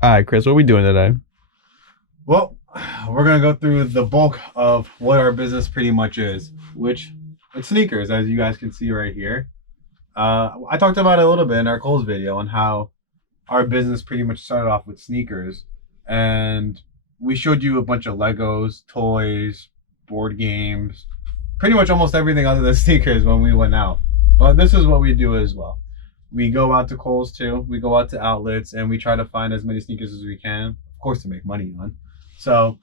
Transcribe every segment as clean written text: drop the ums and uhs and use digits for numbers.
All right, Chris, what are we doing today? Well, we're gonna go through the bulk of what our business pretty much is, which it's sneakers, as you guys can see right here. I talked about it a little bit in our Kohls video on how our business pretty much started off with sneakers, and we showed you a bunch of Legos, toys, board games, pretty much almost everything other than sneakers when we went out. But this is what we do as well. We go out to Kohls too. We go out to outlets and we try to find as many sneakers as we can, of course, to make money on. So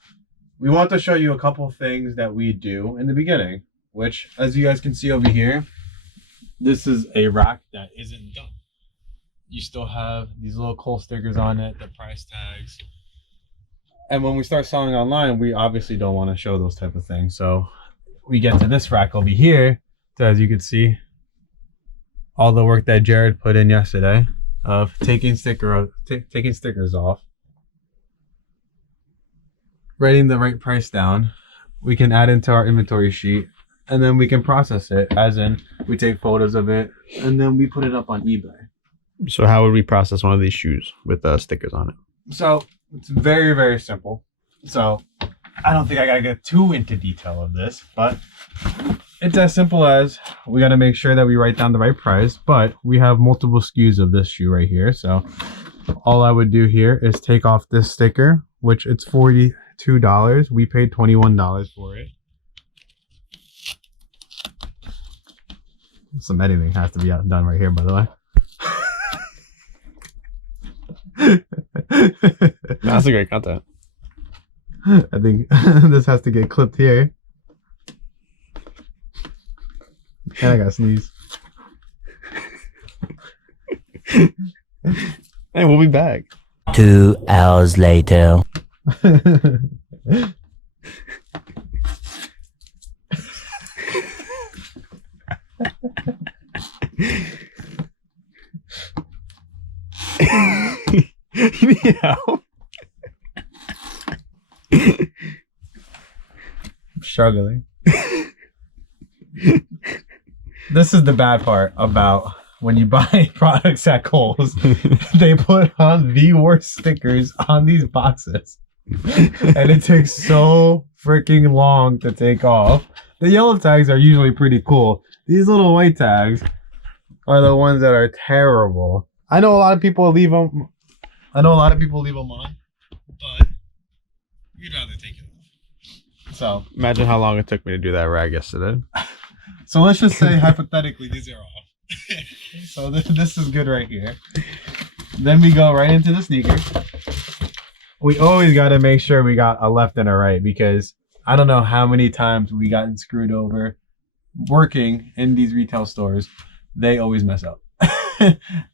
we want to show you a couple things that we do in the beginning, which, as you guys can see over here, this is a rack that isn't done. You still have these little Kohls stickers on it, the price tags. And when we start selling online, we obviously don't want to show those type of things. So we get to this rack over here. So as you can see, all the work that Jared put in yesterday of taking stickers off, writing the right price down, we can add into our inventory sheet, and then we can process it, as in we take photos of it and then we put it up on eBay. So how would we process one of these shoes with stickers on it? So it's very, very simple. So I don't think I gotta get too into detail of this, but it's as simple as we gotta make sure that we write down the right price, but we have multiple SKUs of this shoe right here. So all I would do here is take off this sticker, which it's $42. We paid $21 for it. Some editing has to be done right here, by the way. That's a great content. I think this has to get clipped here. And I gotta sneeze. Hey, we'll be back. 2 hours later. Yeah. I'm struggling. This is the bad part about when you buy products at Kohls. They put on the worst stickers on these boxes. And it takes so freaking long to take off. The yellow tags are usually pretty cool. These little white tags are the ones that are terrible. I know a lot of people leave them. on, but you'd rather take it off. So Imagine how long it took me to do that rag yesterday. So let's just say hypothetically these are off. So this is good right here. Then we go right into the sneaker. We always got to make sure we got a left and a right, because I don't know how many times we gotten screwed over working in these retail stores. They always mess up.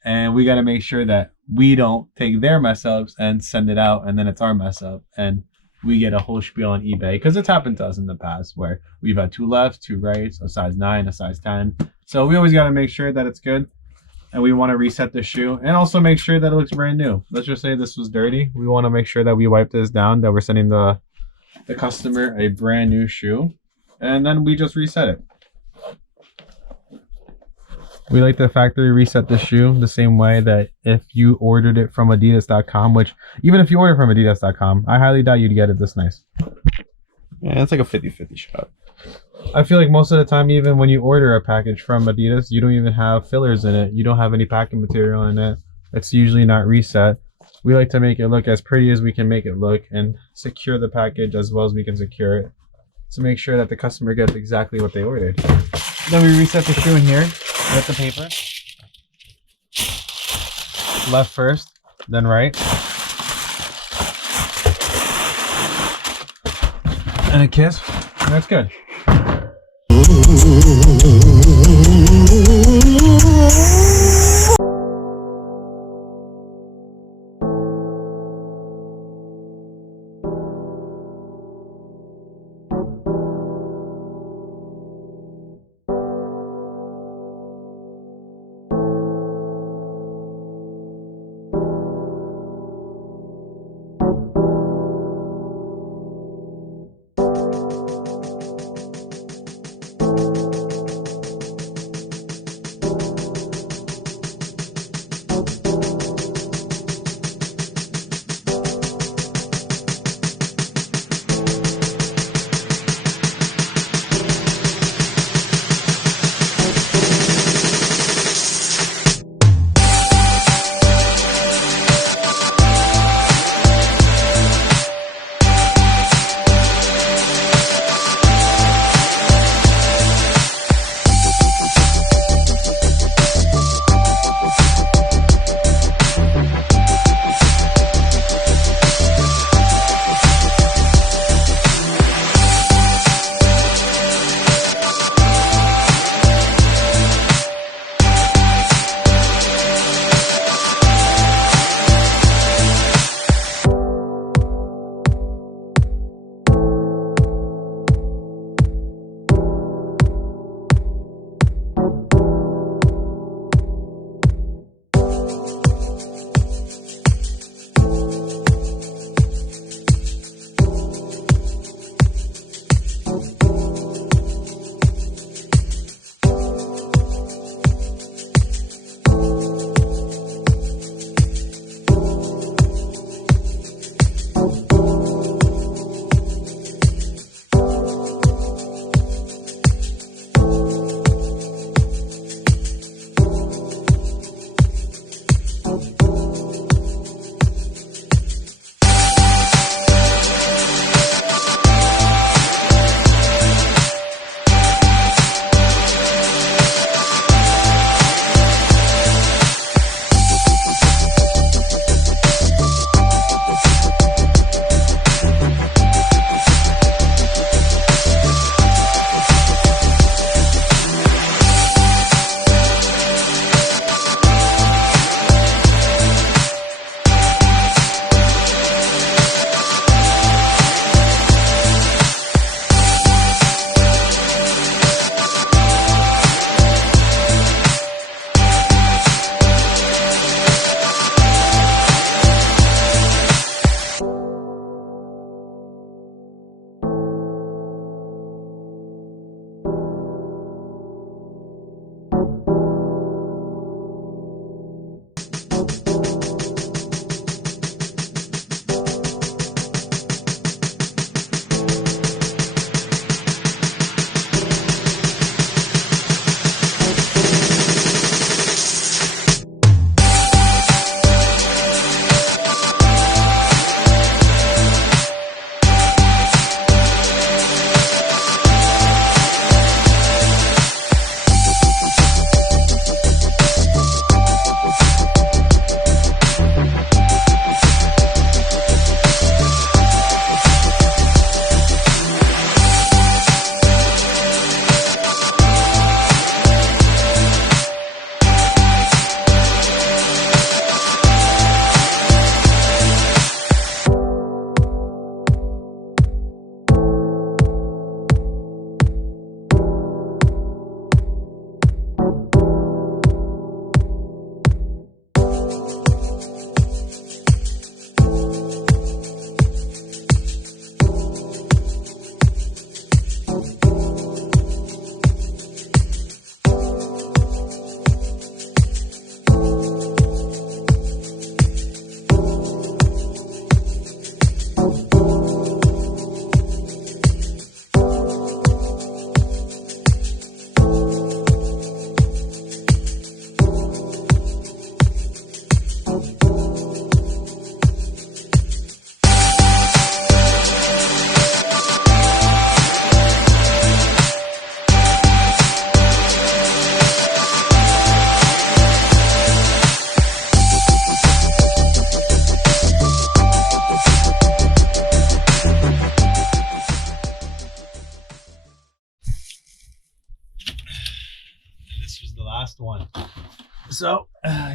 And we got to make sure that we don't take their mess ups and send it out and then it's our mess up and we get a whole spiel on eBay, because it's happened to us in the past where we've had 2 lefts, 2 rights, a size 9, a size 10. So we always got to make sure that it's good, and we want to reset the shoe and also make sure that it looks brand new. Let's just say this was dirty. We want to make sure that we wipe this down, that we're sending the customer a brand new shoe, and then we just reset it. We like to factory reset the shoe the same way that if you ordered it from Adidas.com, which even if you order from Adidas.com, I highly doubt you'd get it this nice. Yeah, it's like a 50-50 shot. I feel like most of the time, even when you order a package from Adidas, you don't even have fillers in it. You don't have any packing material in it. It's usually not reset. We like to make it look as pretty as we can make it look and secure the package as well as we can secure it to make sure that the customer gets exactly what they ordered. Then we reset the shoe in here with the paper. Left first, then right. And a kiss, and that's good.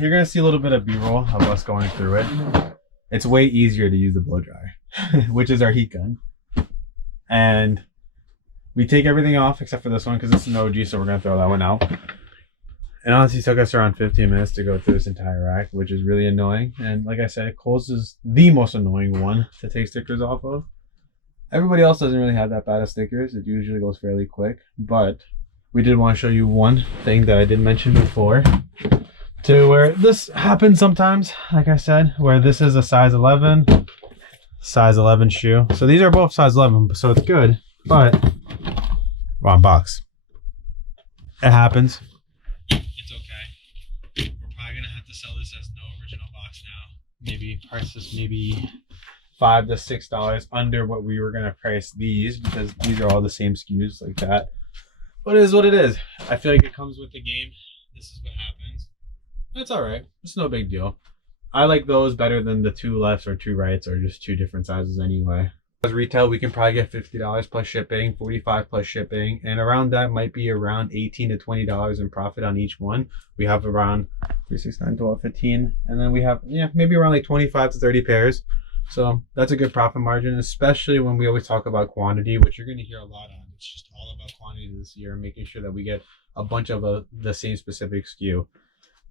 you're gonna see a little bit of B-roll of us going through it. It's way easier to use the blow dryer, which is our heat gun. And we take everything off except for this one because it's an OG, so we're gonna throw that one out. And honestly, it took us around 15 minutes to go through this entire rack, which is really annoying. And like I said, Kohls is the most annoying one to take stickers off of. Everybody else doesn't really have that bad of stickers. It usually goes fairly quick. But we did want to show you one thing that I did mention before, to where this happens sometimes, like I said, where this is a size 11 shoe. So these are both size 11, so it's good, but wrong box. It happens. It's okay. We're probably gonna have to sell this as no original box now. Maybe price this maybe $5 to $6 under what we were gonna price these, because these are all the same SKUs like that. But it is what it is. I feel like it comes with the game. This is what happens. It's all right. It's no big deal. I like those better than the 2 lefts or 2 rights, or just 2 different sizes anyway. As retail, we can probably get $50 plus shipping, $45 plus shipping, and around that might be around $18 to $20 in profit on each one. We have around 3, 6, 9, 12, 15, and then we have maybe around like 25 to 30 pairs. So that's a good profit margin, especially when we always talk about quantity, which you're going to hear a lot on. It's just all about quantity this year and making sure that we get a bunch of the same specific SKU.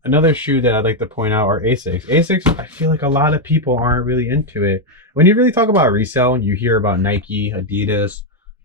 Another shoe that I'd like to point out are Asics. Asics, I feel like a lot of people aren't really into it. When you really talk about resale, you hear about Nike, Adidas,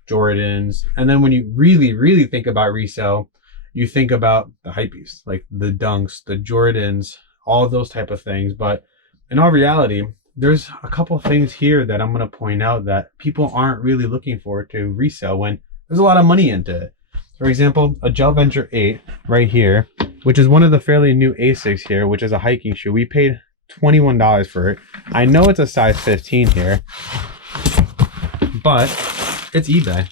Jordans, and then when you really think about resale, you think about the hypebeasts, like the Dunks, the Jordans, all of those type of things. But in all reality, there's a couple of things here that I'm going to point out that people aren't really looking for to resell when there's a lot of money into it. For example, a Gel Venture 8 right here, which is one of the fairly new Asics here, which is a hiking shoe. We paid $21 for it. I know it's a size 15 here, but it's eBay.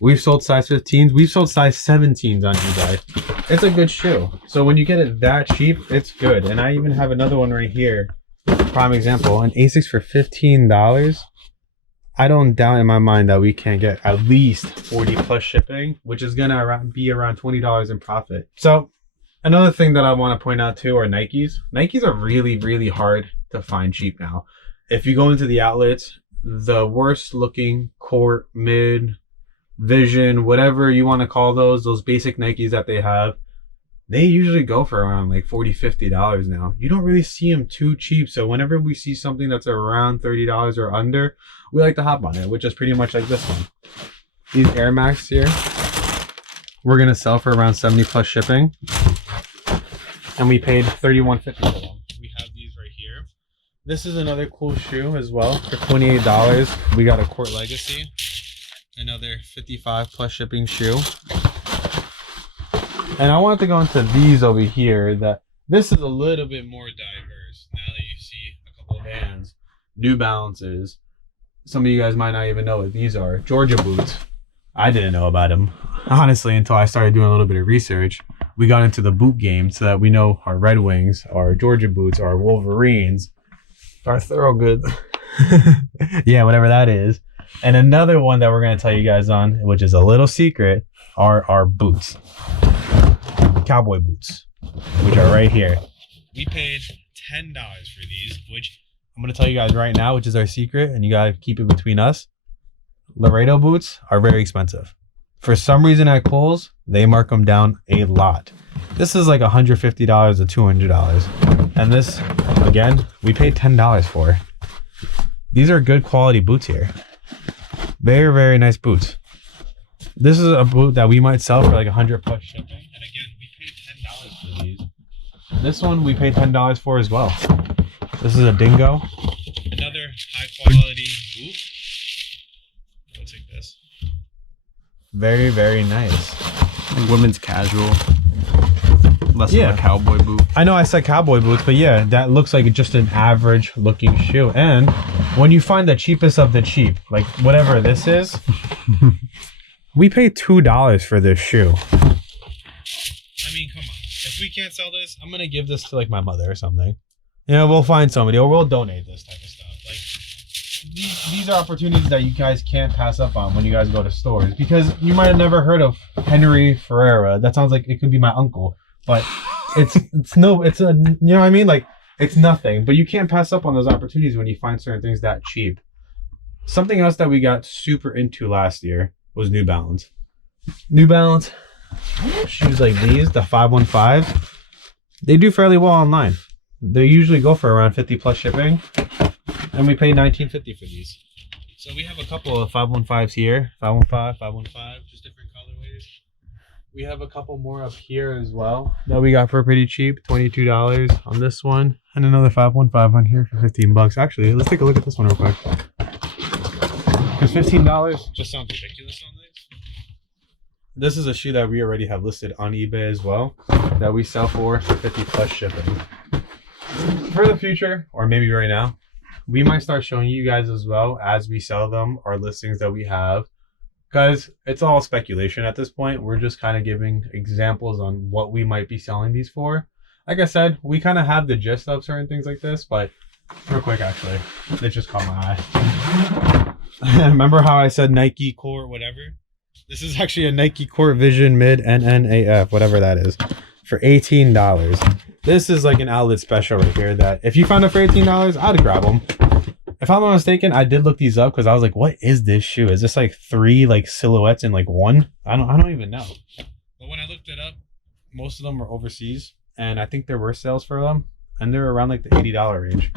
We've sold size 15s. We've sold size 17s on eBay. It's a good shoe. So when you get it that cheap, it's good. And I even have another one right here. Prime example, an Asics for $15. I don't doubt in my mind that we can get at least 40 plus shipping, which is gonna be around $20 in profit. So another thing that I want to point out too are Nikes. Nikes are really hard to find cheap now. If you go into the outlets, the worst looking court, mid, vision, whatever you want to call those basic Nikes that they have, they usually go for around like $40, $50 now. You don't really see them too cheap. So whenever we see something that's around $30 or under, we like to hop on it, which is pretty much like this one. These Air Max here, we're gonna sell for around 70 plus shipping, and we paid $31.50 for them. We have these right here. This is another cool shoe as well for $28. We got a Court Legacy, another 55 plus shipping shoe. And I wanted to go into these over here. That this is a little bit more diverse. Now that you see a couple of Vans, New Balances. Some of you guys might not even know what these are. Georgia boots. I didn't know about them, honestly, until I started doing a little bit of research. We got into the boot game so that we know our Red Wings, our Georgia boots, our Wolverines, our Thoroughgood. Yeah, whatever that is. And another one that we're going to tell you guys on, which is a little secret, are our boots. Cowboy boots, which are right here. We paid $10 for these, which I'm going to tell you guys right now, which is our secret, and you got to keep it between us. Laredo boots are very expensive. For some reason at Kohls, they mark them down a lot. This is like $150 to $200. And this, again, we paid $10 for. These are good quality boots here. Very nice boots. This is a boot that we might sell for like 100 plus shipping. And again, we paid $10 for these. This one we paid $10 for as well. This is a Dingo. Another high quality boot. Looks like this. Very nice. Like women's casual. Less of a cowboy boot. I know I said cowboy boots, but yeah, that looks like just an average looking shoe. And when you find the cheapest of the cheap, like whatever this is, we paid $2 for this shoe. I mean, come on. If we can't sell this, I'm gonna give this to like my mother or something. You know, we'll find somebody or we'll donate this type of stuff. Like these are opportunities that you guys can't pass up on when you guys go to stores, because you might have never heard of Henry Ferreira. That sounds like it could be my uncle, but it's no, it's a, you know what I mean? Like, it's nothing, but you can't pass up on those opportunities when you find certain things that cheap. Something else that we got super into last year was New Balance. New Balance shoes like these, the 515, they do fairly well online. They usually go for around 50 plus shipping, and we paid $19.50 for these. So we have a couple of 515s here, 515, 515, just different colorways. We have a couple more up here as well that we got for pretty cheap, $22 on this one, and another 515 on here for 15 bucks. Actually, let's take a look at this one real quick. Because $15 just sounds ridiculous on this. This is a shoe that we already have listed on eBay as well, that we sell for 50 plus shipping. For the future, or maybe right now, we might start showing you guys as well as we sell them, our listings that we have, because it's all speculation at this point. We're just kind of giving examples on what we might be selling these for. Like I said, we kind of have the gist of certain things like this, but real quick, actually, it just caught my eye. Remember how I said Nike Core whatever? This is actually a Nike Core Vision Mid NNAF, whatever that is, for $18. This is like an outlet special right here that if you found it for $18, I'd grab them. If I'm not mistaken, I did look these up because I was like, what is this shoe? Is this like 3 like silhouettes in like one? I don't even know. But when I looked it up, most of them were overseas, and I think there were sales for them, and they're around like the $80 range.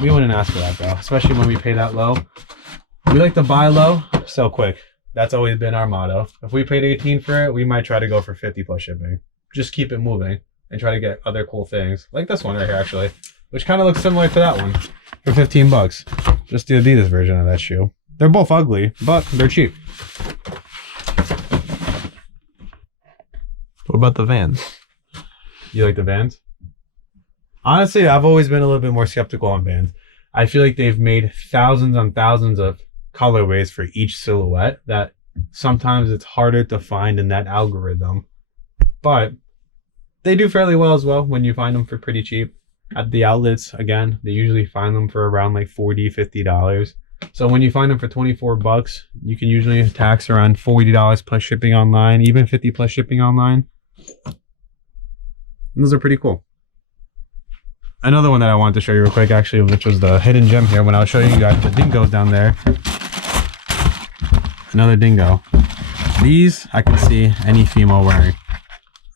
We wouldn't ask for that though, especially when we pay that low. We like to buy low, sell quick. That's always been our motto. If we paid 18 for it, we might try to go for 50 plus shipping. Just keep it moving and try to get other cool things. Like this one right here, actually, which kind of looks similar to that one for 15 bucks. Just the Adidas version of that shoe. They're both ugly, but they're cheap. What about the Vans? You like the Vans? Honestly, I've always been a little bit more skeptical on Vans. I feel like they've made thousands on thousands of colorways for each silhouette that sometimes it's harder to find in that algorithm. But they do fairly well as well when you find them for pretty cheap. At the outlets, again, they usually find them for around like $40, $50. So when you find them for 24 bucks, you can usually tax around $40 plus shipping online, even 50 plus shipping online. And those are pretty cool. Another one that I wanted to show you real quick, actually, which was the hidden gem here when I was showing you guys the dingoes down there. Another dingo. These I can see any female wearing.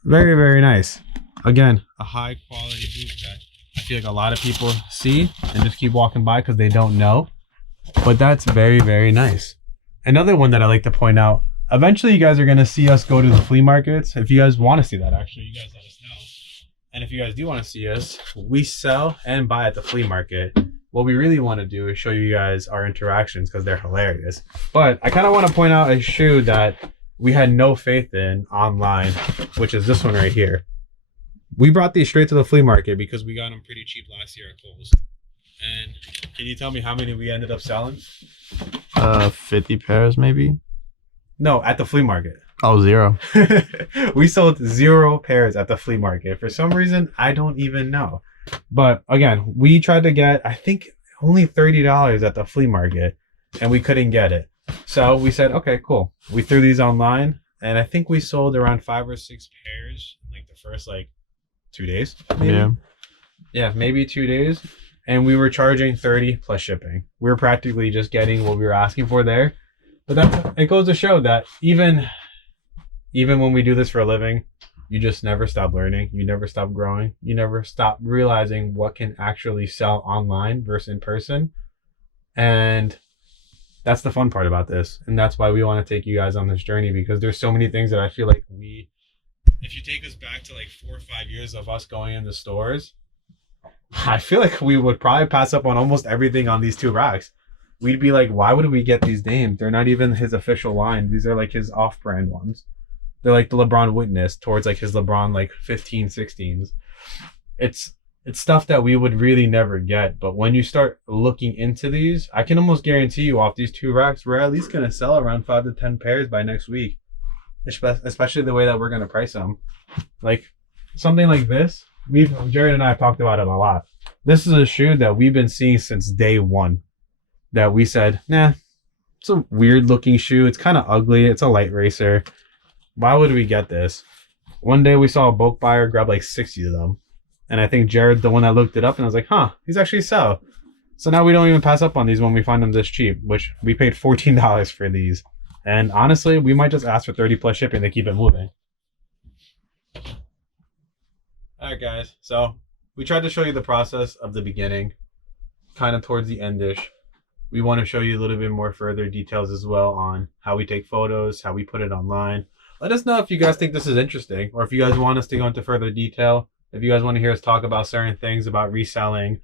Very, very nice. Again, a high quality boot that I feel like a lot of people see and just keep walking by because they don't know. But that's very, very nice. Another one that I like to point out, eventually you guys are going to see us go to the flea markets. If you guys want to see that, actually, you guys let us know. And if you guys do want to see us, we sell and buy at the flea market. What we really want to do is show you guys our interactions because they're hilarious. But I kind of want to point out a shoe that we had no faith in online, which is this one right here. We brought these straight to the flea market because we got them pretty cheap last year at Kohls. And can you tell me how many we ended up selling? 50 pairs maybe. No, at the flea market. Oh, 0. We sold 0 pairs at the flea market. For some reason, I don't even know. But again, we tried to get, I think, only $30 at the flea market, and we couldn't get it. So we said, okay, cool. We threw these online, and I think we sold around 5 or 6 pairs in like the first like 2 days. Maybe. Yeah, maybe 2 days. And we were charging 30 plus shipping. We were practically just getting what we were asking for there. But it goes to show that even when we do this for a living, you just never stop learning. You never stop growing. You never stop realizing what can actually sell online versus in person. And that's the fun part about this. And that's why we want to take you guys on this journey, because there's so many things that I feel like if you take us back to like 4 or 5 years of us going into stores, I feel like we would probably pass up on almost everything on these 2 racks. We'd be like, why would we get these names? They're not even his official line. These are like his off-brand ones. They're like the LeBron Witness towards like his LeBron like 15, 16s. It's stuff that we would really never get. But when you start looking into these, I can almost guarantee you off these 2 racks, we're at least going to sell around 5 to 10 pairs by next week. Especially the way that we're going to price them. Like something like this, Jared and I have talked about it a lot. This is a shoe that we've been seeing since day one. That we said, nah, it's a weird looking shoe. It's kind of ugly. It's a light racer. Why would we get this? One day we saw a bulk buyer grab like 60 of them. And I think Jared, the one that looked it up, and I was like, huh, these actually sell. So now we don't even pass up on these when we find them this cheap, which we paid $14 for these. And honestly, we might just ask for 30 plus shipping to keep it moving. All right, guys. So we tried to show you the process of the beginning, kind of towards the endish. We want to show you a little bit more further details as well on how we take photos, how we put it online. Let us know if you guys think this is interesting, or if you guys want us to go into further detail. If you guys want to hear us talk about certain things about reselling.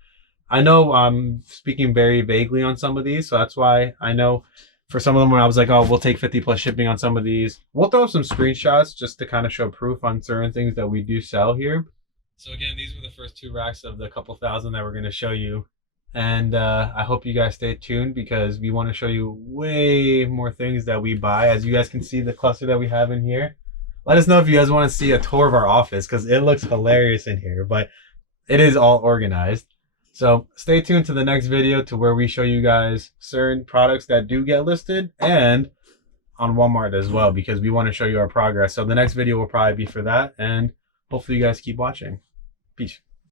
I know I'm speaking very vaguely on some of these, so that's why I know for some of them when I was like, oh, we'll take 50 plus shipping on some of these. We'll throw up some screenshots just to kind of show proof on certain things that we do sell here. So again, these were the first 2 racks of the couple thousand that we're going to show you. And I hope you guys stay tuned because we want to show you way more things that we buy. As you guys can see the cluster that we have in here. Let us know if you guys want to see a tour of our office because it looks hilarious in here, but it is all organized. So stay tuned to the next video to where we show you guys certain products that do get listed and on Walmart as well because we want to show you our progress. So the next video will probably be for that and hopefully you guys keep watching. Peace.